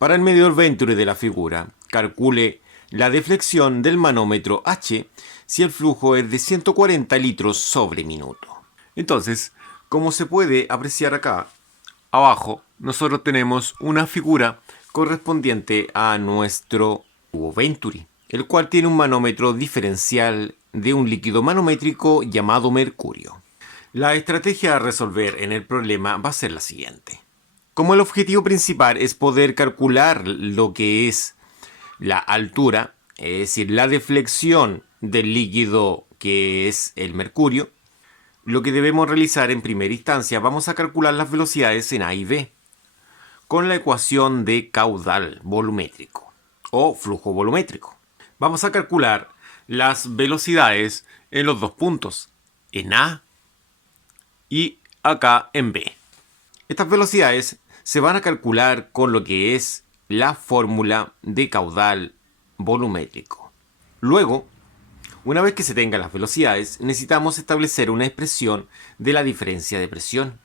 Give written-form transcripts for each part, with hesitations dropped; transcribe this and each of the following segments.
Para el medidor Venturi de la figura, calcule la deflexión del manómetro H si el flujo es de 140 litros sobre minuto. Entonces, como se puede apreciar acá, abajo nosotros tenemos una figura correspondiente a nuestro tubo Venturi, el cual tiene un manómetro diferencial de un líquido manométrico llamado mercurio. La estrategia a resolver en el problema va a ser la siguiente. Como el objetivo principal es poder calcular lo que es la altura, es decir, la deflexión del líquido que es el mercurio, lo que debemos realizar en primera instancia, vamos a calcular las velocidades en A y B con la ecuación de caudal volumétrico o flujo volumétrico. Vamos a calcular las velocidades en los dos puntos, en A y acá en B. Estas velocidades se van a calcular con lo que es la fórmula de caudal volumétrico. Luego, una vez que se tengan las velocidades, necesitamos establecer una expresión de la diferencia de presión.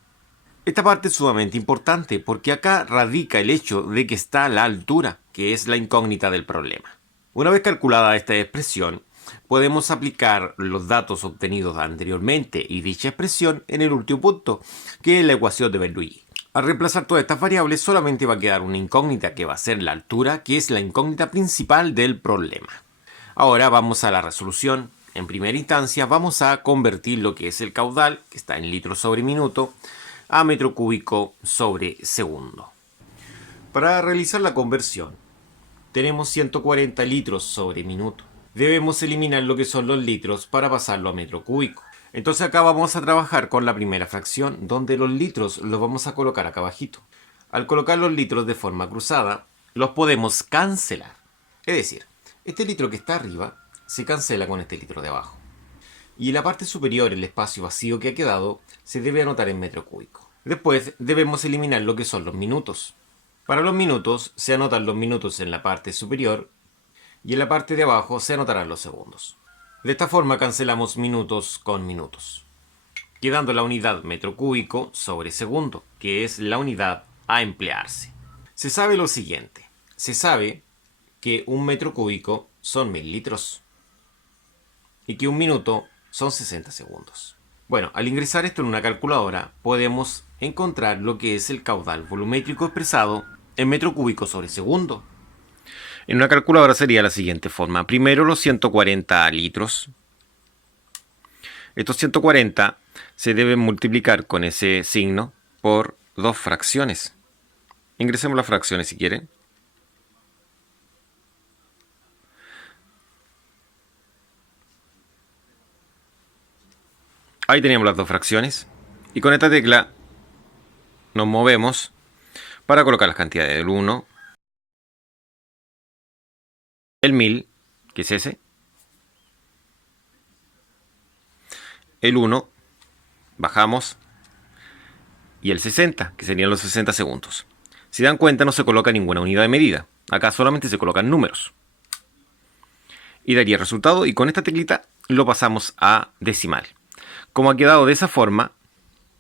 Esta parte es sumamente importante porque acá radica el hecho de que está la altura, que es la incógnita del problema. Una vez calculada esta expresión, podemos aplicar los datos obtenidos anteriormente y dicha expresión en el último punto, que es la ecuación de Bernoulli. Al reemplazar todas estas variables solamente va a quedar una incógnita que va a ser la altura, que es la incógnita principal del problema. Ahora vamos a la resolución. En primera instancia vamos a convertir lo que es el caudal, que está en litros sobre minuto, a metro cúbico sobre segundo. Para realizar la conversión, tenemos 140 litros sobre minuto. Debemos eliminar lo que son los litros para pasarlo a metro cúbico. Entonces acá vamos a trabajar con la primera fracción, donde los litros los vamos a colocar acá abajito. Al colocar los litros de forma cruzada, los podemos cancelar. Es decir, este litro que está arriba se cancela con este litro de abajo. Y en la parte superior, el espacio vacío que ha quedado, se debe anotar en metro cúbico. Después debemos eliminar lo que son los minutos. Para los minutos se anotan los minutos en la parte superior y en la parte de abajo se anotarán los segundos. De esta forma cancelamos minutos con minutos, quedando la unidad metro cúbico sobre segundo, que es la unidad a emplearse. Se sabe lo siguiente. Se sabe que un metro cúbico son 1000 litros y que un minuto son 60 segundos. Bueno, al ingresar esto en una calculadora podemos encontrar lo que es el caudal volumétrico expresado en metro cúbico sobre segundo. En una calculadora sería la siguiente forma. Primero los 140 litros. Estos 140 se deben multiplicar con ese signo por dos fracciones. Ingresemos las fracciones si quieren. Ahí teníamos las dos fracciones. Y con esta tecla nos movemos para colocar las cantidades del 1, el 1000, que es ese, el 1, bajamos, y el 60, que serían los 60 segundos. Si dan cuenta, no se coloca ninguna unidad de medida. Acá solamente se colocan números. Y daría resultado, y con esta teclita lo pasamos a decimal. Como ha quedado de esa forma,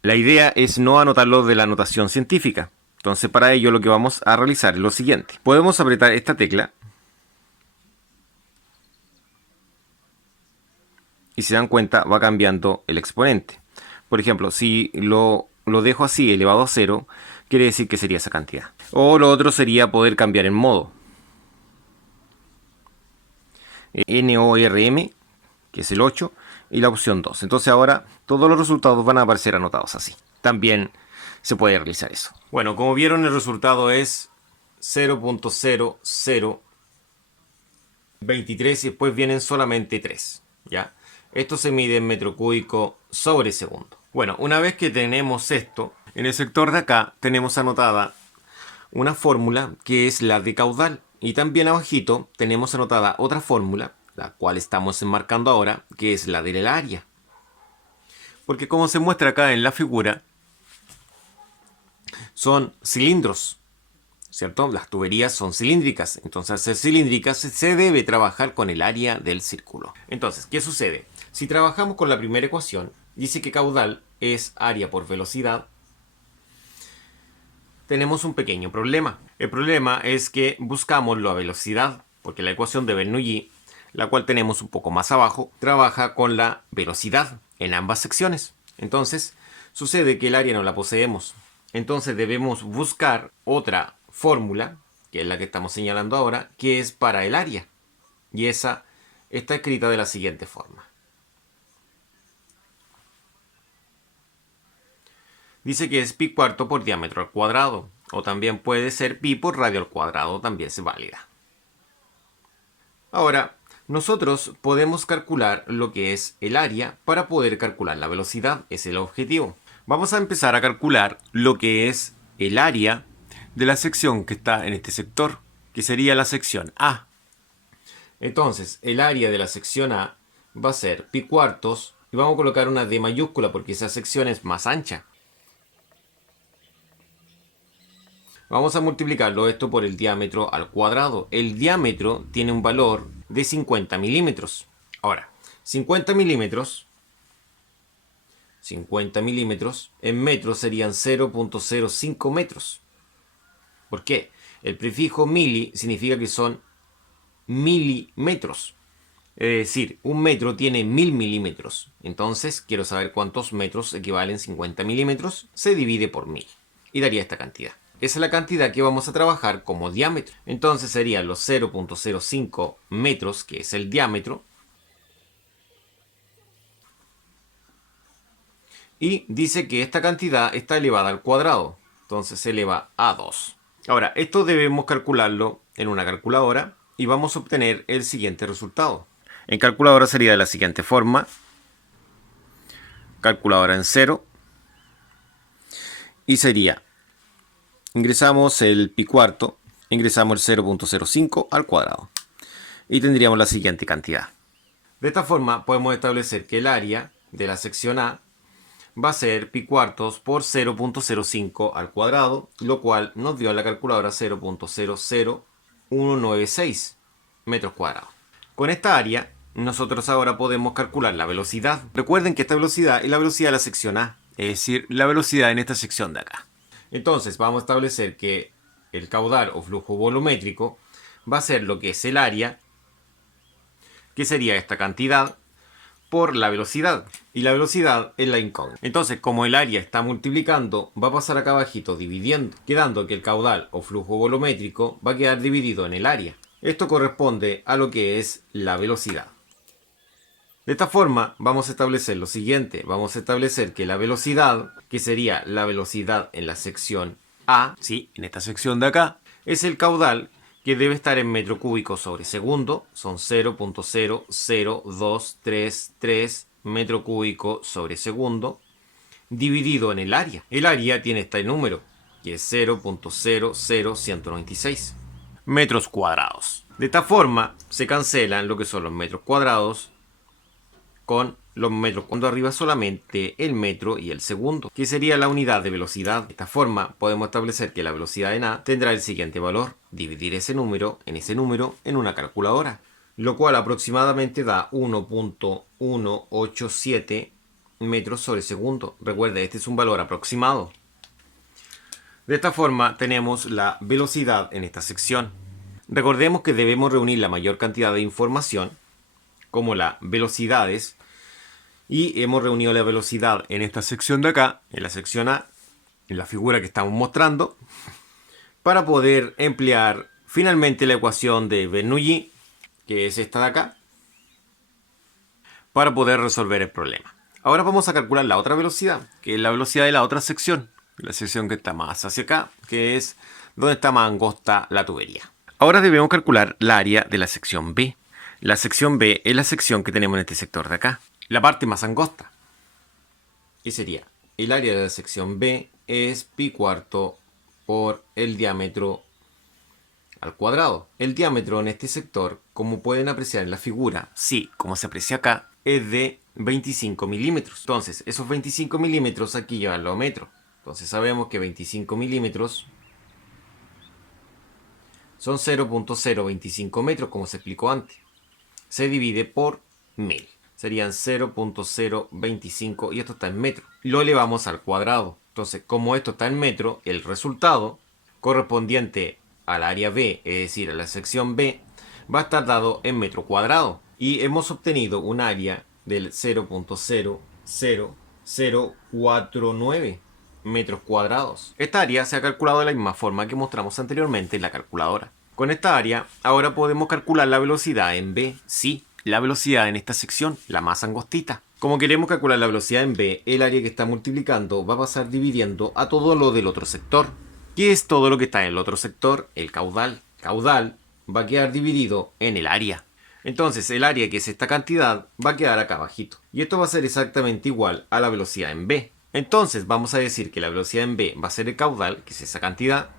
la idea es no anotarlo de la notación científica. Entonces, para ello lo que vamos a realizar es lo siguiente. Podemos apretar esta tecla y si se dan cuenta va cambiando el exponente. Por ejemplo, si lo dejo así elevado a 0, quiere decir que sería esa cantidad. O lo otro sería poder cambiar el modo. NORM, que es el 8, y la opción 2. Entonces ahora todos los resultados van a aparecer anotados así. También se puede realizar eso. Bueno, como vieron, el resultado es 0.0023 y después vienen solamente 3. ¿Ya? Esto se mide en metro cúbico sobre segundo. Bueno, una vez que tenemos esto, en el sector de acá tenemos anotada una fórmula que es la de caudal. Y también abajito tenemos anotada otra fórmula, la cual estamos enmarcando ahora, que es la del área. Porque como se muestra acá en la figura, son cilindros, ¿cierto? Las tuberías son cilíndricas. Entonces, al ser cilíndricas, se debe trabajar con el área del círculo. Entonces, ¿qué sucede? Si trabajamos con la primera ecuación, dice que caudal es área por velocidad tenemos un pequeño problema. El problema es que buscamos la velocidad, porque la ecuación de Bernoulli, la cual tenemos un poco más abajo, trabaja con la velocidad en ambas secciones. Entonces, sucede que el área no la poseemos. Entonces debemos buscar otra fórmula, que es la que estamos señalando ahora, que es para el área. Y esa está escrita de la siguiente forma. Dice que es pi cuarto por diámetro al cuadrado, o también puede ser pi por radio al cuadrado, también es válida. Ahora, nosotros podemos calcular lo que es el área para poder calcular la velocidad, es el objetivo. Vamos a empezar a calcular lo que es el área de la sección que está en este sector, que sería la sección A. Entonces, el área de la sección A va a ser pi cuartos, y vamos a colocar una D mayúscula porque esa sección es más ancha. Vamos a multiplicarlo esto por el diámetro al cuadrado. El diámetro tiene un valor de 50 milímetros. Ahora, 50 milímetros en metros serían 0.05 metros. ¿Por qué? El prefijo mili significa que son milímetros. Es decir, un metro tiene 1000 milímetros. Entonces, quiero saber cuántos metros equivalen 50 milímetros. Se divide por 1000 y daría esta cantidad. Esa es la cantidad que vamos a trabajar como diámetro. Entonces serían los 0.05 metros, que es el diámetro. Y dice que esta cantidad está elevada al cuadrado. Entonces se eleva a 2. Ahora, esto debemos calcularlo en una calculadora y vamos a obtener el siguiente resultado. En calculadora sería de la siguiente forma. Calculadora en 0. Y sería, ingresamos el pi cuarto, ingresamos el 0.05 al cuadrado. Y tendríamos la siguiente cantidad. De esta forma podemos establecer que el área de la sección A va a ser pi cuartos por 0.05 al cuadrado, lo cual nos dio en la calculadora 0.00196 metros cuadrados. Con esta área, nosotros ahora podemos calcular la velocidad. Recuerden que esta velocidad es la velocidad de la sección A, es decir, la velocidad en esta sección de acá. Entonces vamos a establecer que el caudal o flujo volumétrico va a ser lo que es el área, que sería esta cantidad, por la velocidad. Y la velocidad es la incógnita. Entonces, como el área está multiplicando, va a pasar acá abajito dividiendo, quedando que el caudal o flujo volumétrico va a quedar dividido en el área. Esto corresponde a lo que es la velocidad. De esta forma vamos a establecer lo siguiente. Vamos a establecer que la velocidad, que sería la velocidad en la sección A, sí, en esta sección de acá, es el caudal que debe estar en metro cúbico sobre segundo. Son 0.00233 metro cúbico sobre segundo, dividido en el área. El área tiene este número, que es 0.00196 metros cuadrados. De esta forma se cancelan lo que son los metros cuadrados con los metros, cuando arriba solamente el metro y el segundo, que sería la unidad de velocidad. De esta forma podemos establecer que la velocidad en A tendrá el siguiente valor: dividir ese número en una calculadora, lo cual aproximadamente da 1.187 metros sobre segundo. Recuerde, este es un valor aproximado. De esta forma tenemos la velocidad en esta sección. Recordemos que debemos reunir la mayor cantidad de información, como las velocidades, y hemos reunido la velocidad en esta sección de acá, en la sección A, en la figura que estamos mostrando, para poder emplear finalmente la ecuación de Bernoulli, que es esta de acá, para poder resolver el problema. Ahora vamos a calcular la otra velocidad, que es la velocidad de la otra sección, la sección que está más hacia acá, que es donde está más angosta la tubería. Ahora debemos calcular la área de la sección B. La sección B es la sección que tenemos en este sector de acá, la parte más angosta. Y sería, el área de la sección B es pi cuarto por el diámetro al cuadrado. El diámetro en este sector, como pueden apreciar en la figura, sí, como se aprecia acá, es de 25 milímetros. Entonces, esos 25 milímetros aquí llevanlo a metro. Entonces sabemos que 25 milímetros son 0.025 metros, como se explicó antes. Se divide por 1000. Serían 0.025 y esto está en metros. Lo elevamos al cuadrado. Entonces, como esto está en metro, el resultado correspondiente al área B, es decir, a la sección B, va a estar dado en metro cuadrado. Y hemos obtenido un área del 0.00049 metros cuadrados. Esta área se ha calculado de la misma forma que mostramos anteriormente en la calculadora. Con esta área, ahora podemos calcular la velocidad en B. Sí, la velocidad en esta sección, la más angostita. Como queremos calcular la velocidad en B, el área que está multiplicando va a pasar dividiendo a todo lo del otro sector. ¿Qué es todo lo que está en el otro sector? El caudal. Caudal va a quedar dividido en el área. Entonces el área, que es esta cantidad, va a quedar acá abajito. Y esto va a ser exactamente igual a la velocidad en B. Entonces vamos a decir que la velocidad en B va a ser el caudal, que es esa cantidad,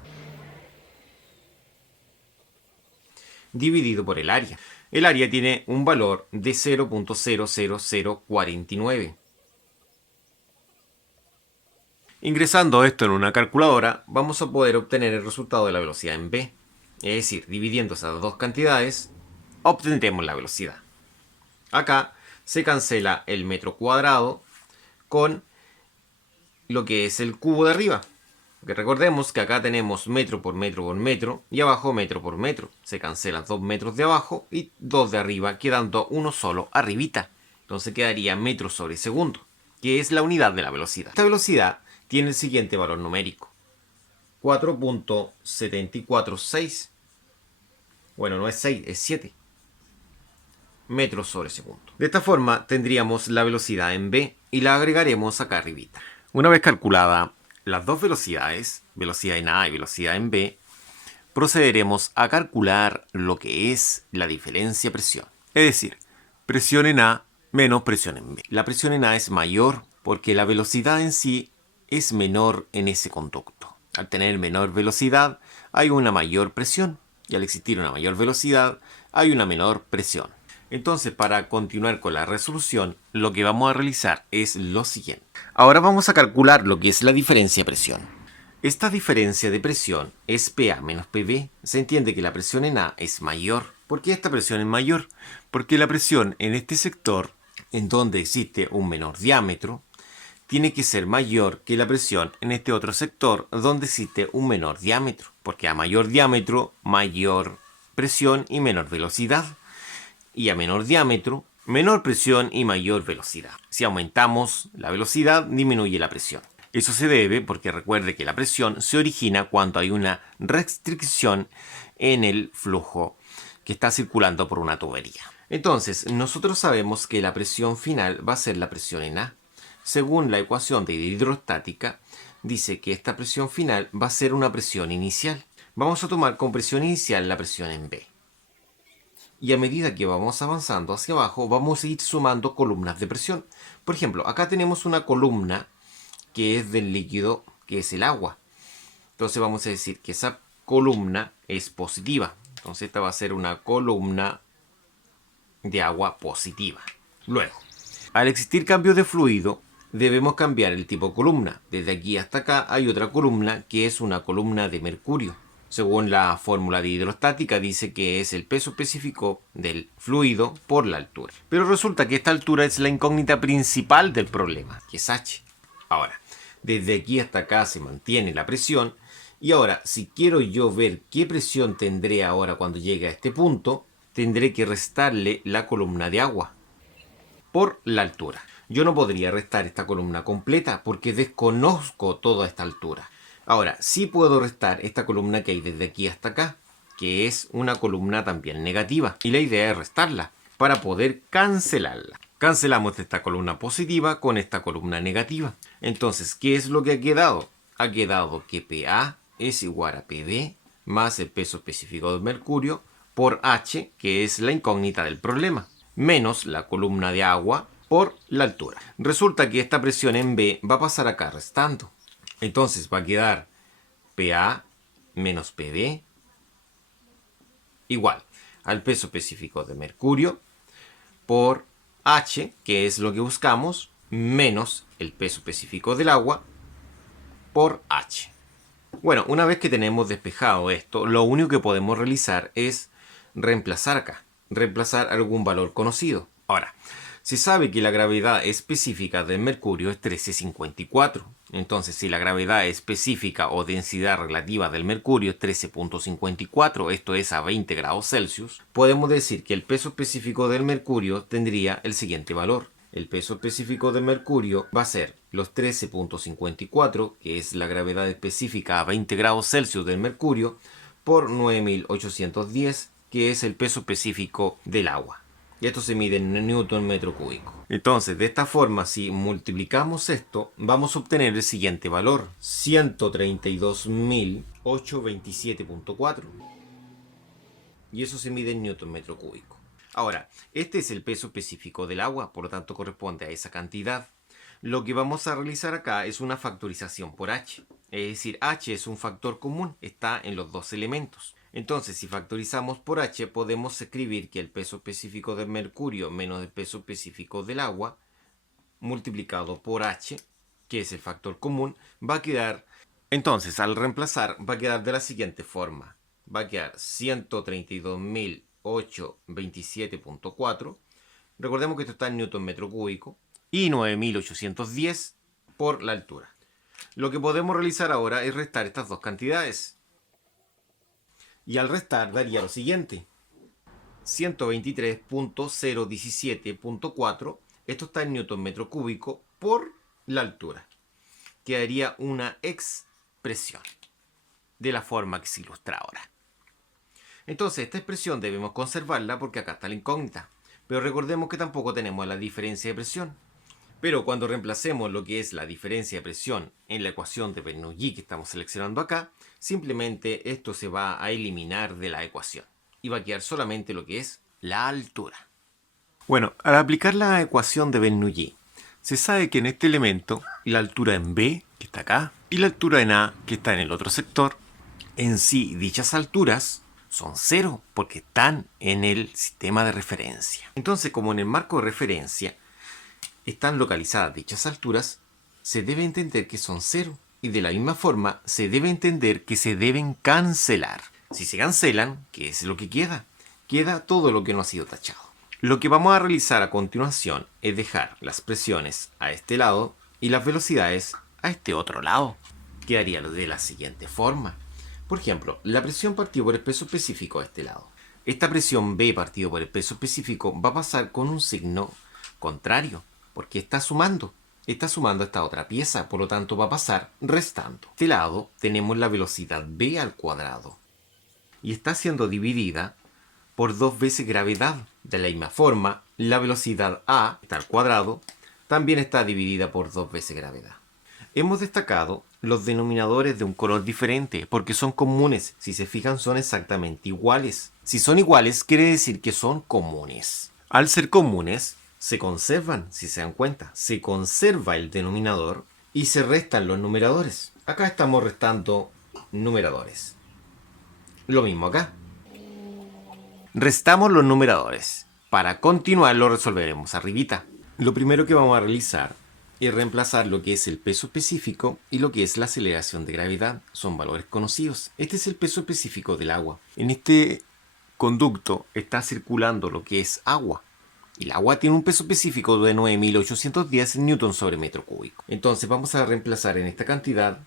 dividido por el área. El área tiene un valor de 0.00049. Ingresando esto en una calculadora, vamos a poder obtener el resultado de la velocidad en B. Es decir, dividiendo esas dos cantidades, obtendremos la velocidad. Acá se cancela el metro cuadrado con lo que es el cubo de arriba. Porque recordemos que acá tenemos metro por metro y abajo metro por metro. Se cancelan 2 metros de abajo y 2 de arriba, quedando uno solo arribita. Entonces quedaría metro sobre segundo, que es la unidad de la velocidad. Esta velocidad tiene el siguiente valor numérico: 4.746. Bueno, no es 6, es 7 metros sobre segundo. De esta forma tendríamos la velocidad en B y la agregaremos acá arribita. Una vez calculada las dos velocidades, velocidad en A y velocidad en B, procederemos a calcular lo que es la diferencia presión. Es decir, presión en A menos presión en B. La presión en A es mayor porque la velocidad en sí es menor en ese conducto. Al tener menor velocidad hay una mayor presión y al existir una mayor velocidad hay una menor presión. Entonces, para continuar con la resolución, lo que vamos a realizar es lo siguiente. Ahora vamos a calcular lo que es la diferencia de presión. Esta diferencia de presión es PA menos PB. Se entiende que la presión en A es mayor. ¿Por qué esta presión es mayor? Porque la presión en este sector, en donde existe un menor diámetro, tiene que ser mayor que la presión en este otro sector, donde existe un menor diámetro. Porque a mayor diámetro, mayor presión y menor velocidad. Y a menor diámetro, menor presión y mayor velocidad. Si aumentamos la velocidad, disminuye la presión. Eso se debe porque recuerde que la presión se origina cuando hay una restricción en el flujo que está circulando por una tubería. Entonces, nosotros sabemos que la presión final va a ser la presión en A. Según la ecuación de hidrostática, dice que esta presión final va a ser una presión inicial. Vamos a tomar como presión inicial la presión en B. Y a medida que vamos avanzando hacia abajo, vamos a ir sumando columnas de presión. Por ejemplo, acá tenemos una columna que es del líquido, que es el agua. Entonces vamos a decir que esa columna es positiva. Entonces esta va a ser una columna de agua positiva. Luego, al existir cambios de fluido, debemos cambiar el tipo de columna. Desde aquí hasta acá hay otra columna que es una columna de mercurio. Según la fórmula de hidrostática, dice que es el peso específico del fluido por la altura. Pero resulta que esta altura es la incógnita principal del problema, que es H. Ahora, desde aquí hasta acá se mantiene la presión. Y ahora, si quiero yo ver qué presión tendré ahora cuando llegue a este punto, tendré que restarle la columna de agua por la altura. Yo no podría restar esta columna completa porque desconozco toda esta altura. Ahora, sí puedo restar esta columna que hay desde aquí hasta acá, que es una columna también negativa. Y la idea es restarla para poder cancelarla. Cancelamos esta columna positiva con esta columna negativa. Entonces, ¿qué es lo que ha quedado? Ha quedado que PA es igual a PB más el peso específico del mercurio por H, que es la incógnita del problema, menos la columna de agua por la altura. Resulta que esta presión en B va a pasar acá restando. Entonces va a quedar PA menos PB igual al peso específico de mercurio por H, que es lo que buscamos, menos el peso específico del agua por H. Bueno, una vez que tenemos despejado esto, lo único que podemos realizar es reemplazar acá, reemplazar algún valor conocido. Ahora, Se sabe que la gravedad específica del mercurio es 1354. Entonces, si la gravedad específica o densidad relativa del mercurio es 13.54, esto es a 20 grados Celsius, podemos decir que el peso específico del mercurio tendría el siguiente valor. El peso específico del mercurio va a ser los 13.54, que es la gravedad específica a 20 grados Celsius del mercurio, por 9810, que es el peso específico del agua. Y esto se mide en newton metro cúbico. Entonces, de esta forma, si multiplicamos esto, vamos a obtener el siguiente valor: 132.827.4. Y eso se mide en newton metro cúbico. Ahora, este es el peso específico del agua, por lo tanto corresponde a esa cantidad. Lo que vamos a realizar acá es una factorización por h. Es decir, h es un factor común, está en los dos elementos. Entonces, si factorizamos por h, podemos escribir que el peso específico del mercurio menos el peso específico del agua, multiplicado por h, que es el factor común, va a quedar... Entonces, al reemplazar, va a quedar de la siguiente forma. Va a quedar 132.827.4. Recordemos que esto está en newton metro cúbico. Y 9.810 por la altura. Lo que podemos realizar ahora es restar estas dos cantidades. Y al restar daría lo siguiente: 123.017.4, esto está en newton metro cúbico por la altura. Quedaría una expresión de la forma que se ilustra ahora. Entonces, esta expresión debemos conservarla porque acá está la incógnita. Pero recordemos que tampoco tenemos la diferencia de presión. Pero cuando reemplacemos lo que es la diferencia de presión en la ecuación de Bernoulli que estamos seleccionando acá, simplemente esto se va a eliminar de la ecuación y va a quedar solamente lo que es la altura. Bueno, al aplicar la ecuación de Bernoulli, se sabe que en este elemento la altura en B, que está acá, y la altura en A, que está en el otro sector, en sí dichas alturas son cero porque están en el sistema de referencia. Entonces, como en el marco de referencia están localizadas dichas alturas, se debe entender que son cero. Y de la misma forma, se debe entender que se deben cancelar. Si se cancelan, ¿qué es lo que queda? Queda todo lo que no ha sido tachado. Lo que vamos a realizar a continuación es dejar las presiones a este lado y las velocidades a este otro lado. Quedaría de la siguiente forma. Por ejemplo, la presión partida por el peso específico a este lado. Esta presión B partido por el peso específico va a pasar con un signo contrario, porque está sumando a esta otra pieza, por lo tanto va a pasar restando. De este lado tenemos la velocidad b al cuadrado y está siendo dividida por 2 veces gravedad. De la misma forma, la velocidad a al cuadrado también está dividida por 2 veces gravedad. Hemos destacado los denominadores de un color diferente porque son comunes. Si se fijan, son exactamente iguales. Si son iguales, quiere decir que son comunes. Al ser comunes, se conservan, si se dan cuenta, se conserva el denominador y se restan los numeradores. Acá estamos restando numeradores. Lo mismo acá. Restamos los numeradores. Para continuar lo resolveremos arribita. Lo primero que vamos a realizar es reemplazar lo que es el peso específico y lo que es la aceleración de gravedad. Son valores conocidos. Este es el peso específico del agua. En este conducto está circulando lo que es agua. Y el agua tiene un peso específico de 9.810 newton sobre metro cúbico. Entonces vamos a reemplazar en esta cantidad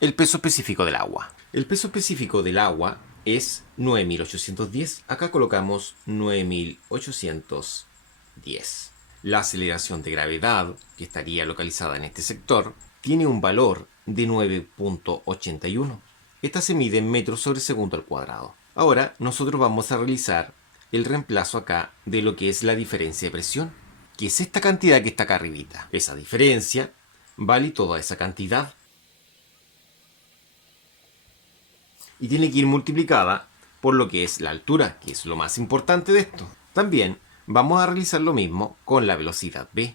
el peso específico del agua. El peso específico del agua es 9.810. Acá colocamos 9.810. La aceleración de gravedad, que estaría localizada en este sector, tiene un valor de 9.81. Esta se mide en metros sobre segundo al cuadrado. Ahora nosotros vamos a realizar el reemplazo acá de lo que es la diferencia de presión, que es esta cantidad que está acá arribita. Esa diferencia vale toda esa cantidad. Y tiene que ir multiplicada por lo que es la altura, que es lo más importante de esto. También vamos a realizar lo mismo con la velocidad v,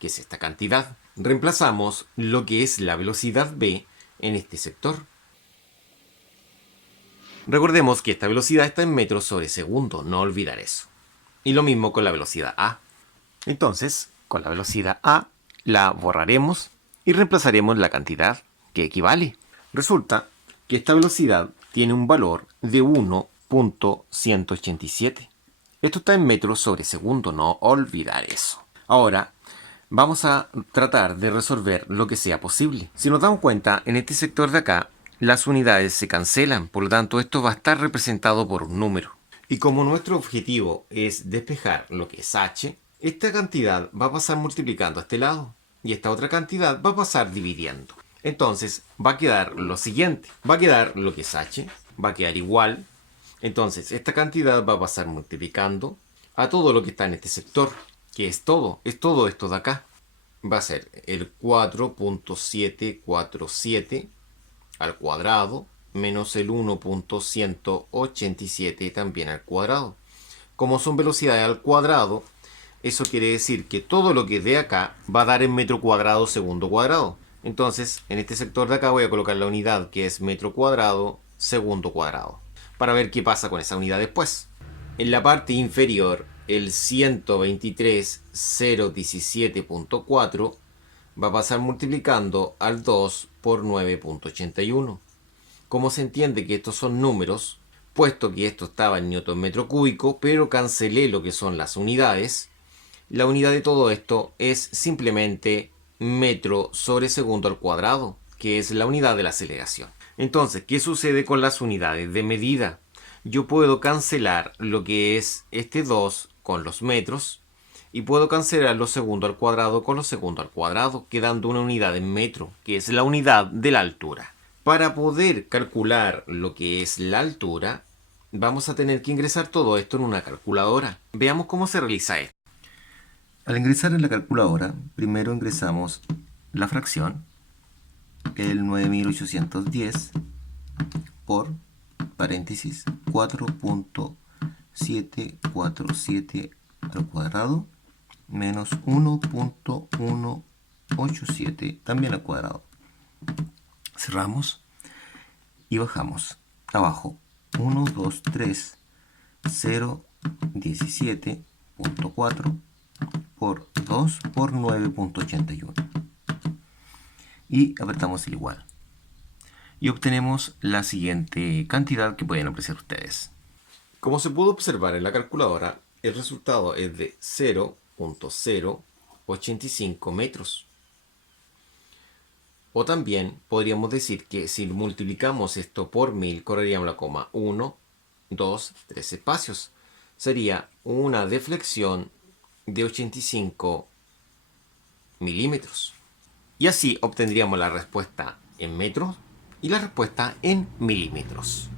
que es esta cantidad. Reemplazamos lo que es la velocidad v en este sector. Recordemos que esta velocidad está en metros sobre segundo, no olvidar eso. Y lo mismo con la velocidad a. Entonces, con la velocidad a la borraremos y reemplazaremos la cantidad que equivale. Resulta que esta velocidad tiene un valor de 1.187. Esto está en metros sobre segundo, no olvidar eso. Ahora, vamos a tratar de resolver lo que sea posible. Si nos damos cuenta, en este sector de acá, las unidades se cancelan, por lo tanto esto va a estar representado por un número. Y como nuestro objetivo es despejar lo que es h, esta cantidad va a pasar multiplicando a este lado y esta otra cantidad va a pasar dividiendo. Entonces va a quedar lo siguiente, va a quedar lo que es h, va a quedar igual. Entonces esta cantidad va a pasar multiplicando a todo lo que está en este sector, que es todo esto de acá. Va a ser el 4.747 al cuadrado menos el 1.187 también al cuadrado. Como son velocidades al cuadrado, eso quiere decir que todo lo que dé acá va a dar en metro cuadrado segundo cuadrado. Entonces, en este sector de acá voy a colocar la unidad que es metro cuadrado segundo cuadrado, para ver qué pasa con esa unidad después. En la parte inferior, el 123.017.4 va a pasar multiplicando al 2 por 9.81. Como se entiende que estos son números, puesto que esto estaba en newton metro cúbico, pero cancelé lo que son las unidades, la unidad de todo esto es simplemente metro sobre segundo al cuadrado, que es la unidad de la aceleración. Entonces, ¿qué sucede con las unidades de medida? Yo puedo cancelar lo que es este 2 con los metros y puedo cancelar los segundos al cuadrado con los segundos al cuadrado, quedando una unidad en metro, que es la unidad de la altura. Para poder calcular lo que es la altura, vamos a tener que ingresar todo esto en una calculadora. Veamos cómo se realiza esto. Al ingresar en la calculadora, primero ingresamos la fracción, el 9810 por paréntesis 4.747 al cuadrado menos 1.187 también al cuadrado. Cerramos y bajamos abajo 1, 2, 3, 0, 17.4 por 2 por 9.81 y apretamos el igual y obtenemos la siguiente cantidad que pueden apreciar ustedes. Como se pudo observar en la calculadora, el resultado es de 0.085 metros. O también podríamos decir que si multiplicamos esto por 1000, correríamos la coma 1, 2, 3 espacios. Sería una deflexión de 85 milímetros. Y así obtendríamos la respuesta en metros y la respuesta en milímetros.